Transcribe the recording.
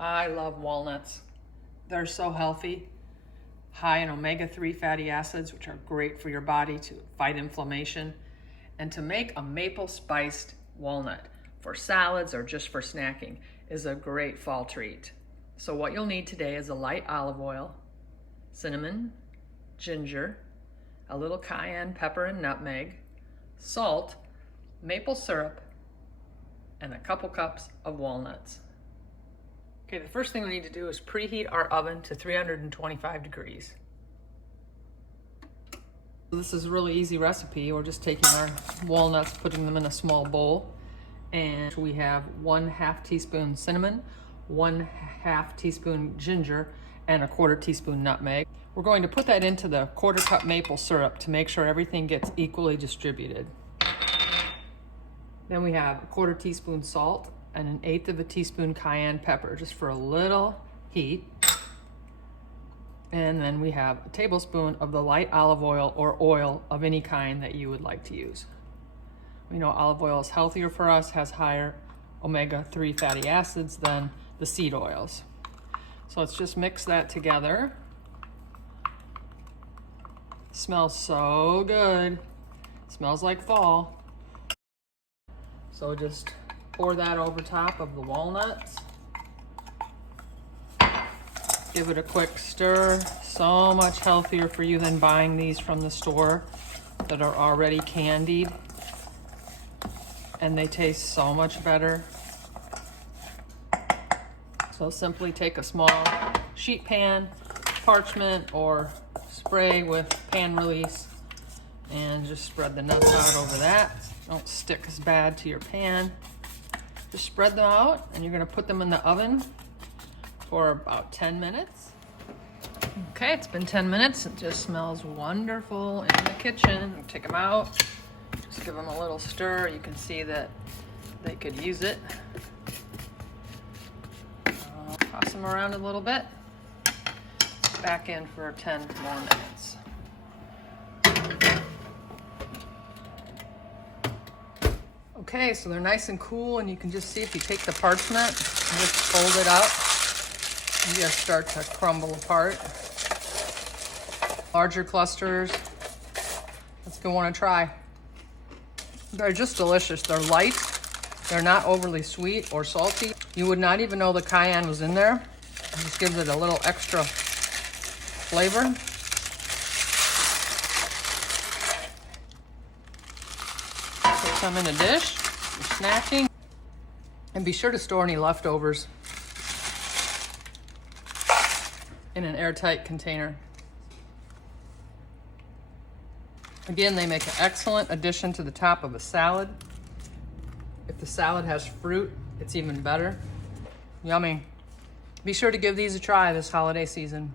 I love walnuts. They're so healthy, high in omega-3 fatty acids, which are great for your body to fight inflammation. And to make a maple spiced walnut for salads or just for snacking is a great fall treat. So what you'll need today is a light olive oil, cinnamon, ginger, a little cayenne pepper and nutmeg, salt, maple syrup, and a couple cups of walnuts. Okay, the first thing we need to do is preheat our oven to 325 degrees. This is a really easy recipe. We're just taking our walnuts, putting them in a small bowl, and we have 1/2 teaspoon cinnamon, 1/2 teaspoon ginger, and 1/4 teaspoon nutmeg. We're going to put that into the 1/4 cup maple syrup to make sure everything gets equally distributed. Then we have 1/4 teaspoon salt and 1/8 teaspoon cayenne pepper, just for a little heat. And then we have a tablespoon of the light olive oil or oil of any kind that you would like to use. We know olive oil is healthier for us, has higher omega-3 fatty acids than the seed oils. So let's just mix that together. Smells so good. Smells like fall. So just pour that over top of the walnuts. Give it a quick stir. So much healthier for you than buying these from the store that are already candied. And they taste so much better. So simply take a small sheet pan, parchment, or spray with pan release, and just spread the nuts out over that. Don't stick as bad to your pan. Just spread them out, and you're gonna put them in the oven for about 10 minutes. Okay, it's been 10 minutes. It just smells wonderful in the kitchen. Take them out, just give them a little stir. You can see that they could use it. Toss them around a little bit. Back in for 10 more minutes. Okay, so they're nice and cool, and you can just see if you take the parchment and just fold it up, you just start to crumble apart. Larger clusters, that's a good one to try. They're just delicious. They're light, they're not overly sweet or salty. You would not even know the cayenne was in there. It just gives it a little extra flavor. Put some in a dish for snacking. And be sure to store any leftovers in an airtight container. Again, they make an excellent addition to the top of a salad. If the salad has fruit, it's even better. Yummy. Be sure to give these a try this holiday season.